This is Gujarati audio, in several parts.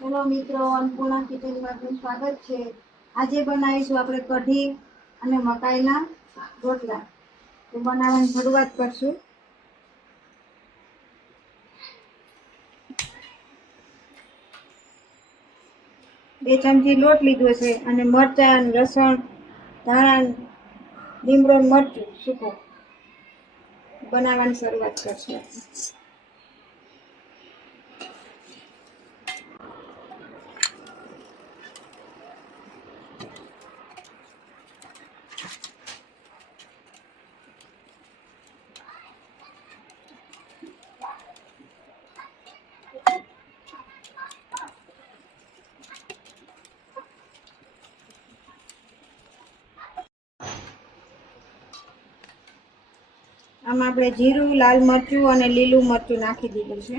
હેલો મિત્રો, અન્નપૂર્ણા કિચનમાં આપનું સ્વાગત છે। આજે બનાવીશું આપણે કઢી અને મકાઈના રોટલા। તો બનાવવાની શરૂઆત કરશું। બે ચમચી લોટ લીધો છે અને મરચાં, લસણ, ધાણા, લીમડો, મરચું સૂકું બનાવવાની શરૂઆત કરશું। આમાં આપણે જીરું, લાલ મરચું અને લીલું મરચું નાખી દીધું છે।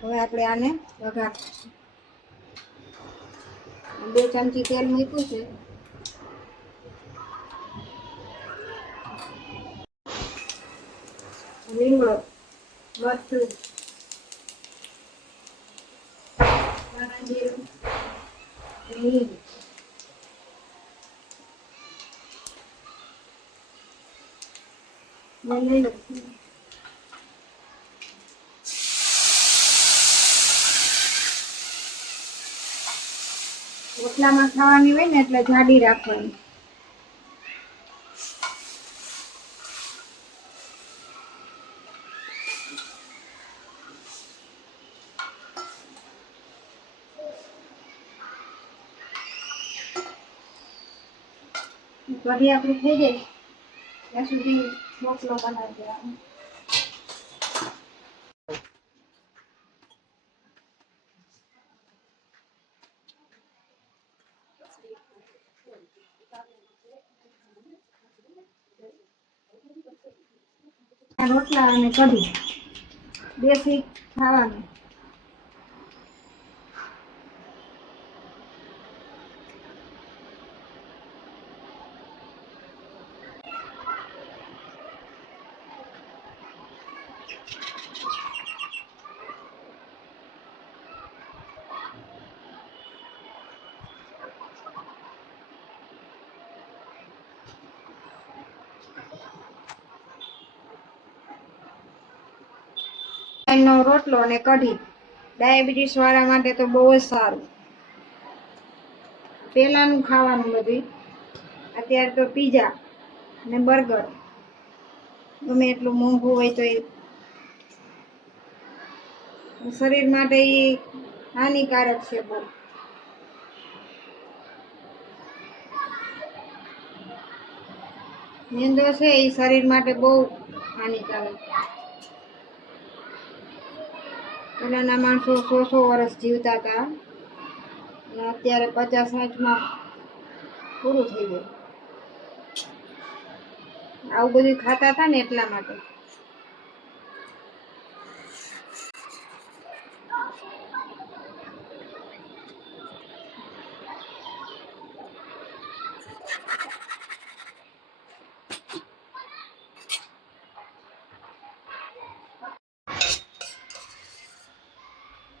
હવે આપણે આને વઘાર કરીશું। 2 ચમચી તેલ મૂક્યું છે। લીમડો, મરચું, ધાણા જીરું, હિંગ, રોટલામાં ખાવાની હોય ને એટલે જાડી રાખવાની। કઢી આપણી થઈ જાય ત્યાં સુધી રોટલો બનાવી દેવાનો। રોટલા અને કઢી દેશી ખાવાનું। નો રોટલો અને કઢી ડાયાબિટીસ વાળા માટે તો બહુ જ સારું। પહેલાનું ખાવાનું બધું, અત્યારે તો પીઝા અને બર્ગર ગમે એટલું મોંઘું હોય તો એ શરીર માટે એ હાનિકારક છે બહુ। મેંદો છે એ શરીર માટે બહુ હાનિકારક। પહેલાના માણસો 100 વર્ષ જીવતા હતા અને અત્યારે 50-60માં પૂરું થઈ ગયું। આવું બધું ખાતા હતા ને એટલા માટે।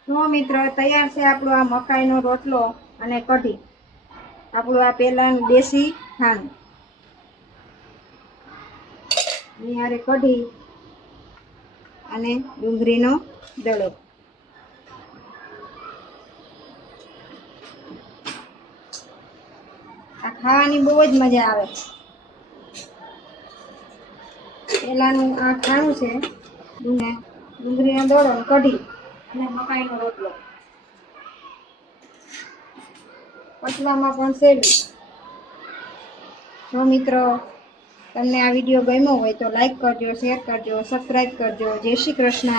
જો મિત્રો, તૈયાર છે આપણો આ મકાઈનો રોટલો અને કઢી। આપણું આ પહેલાનું દેશી ખાણું, અહીંયા કઢી અને ડુંગળીનો દડો। આ ખાવાની બહુ જ મજા આવે। પહેલાનું આ ખાણું છે, ડુંગળીનો દડો, કઢી અને મકાઈનો રોટલો, પચવામાં પણ સહેલું। જો મિત્રો, તમને આ વિડીયો ગમ્યો હોય તો લાઈક કરજો, શેર કરજો, સબસ્ક્રાઈબ કરજો। જય શ્રી કૃષ્ણ।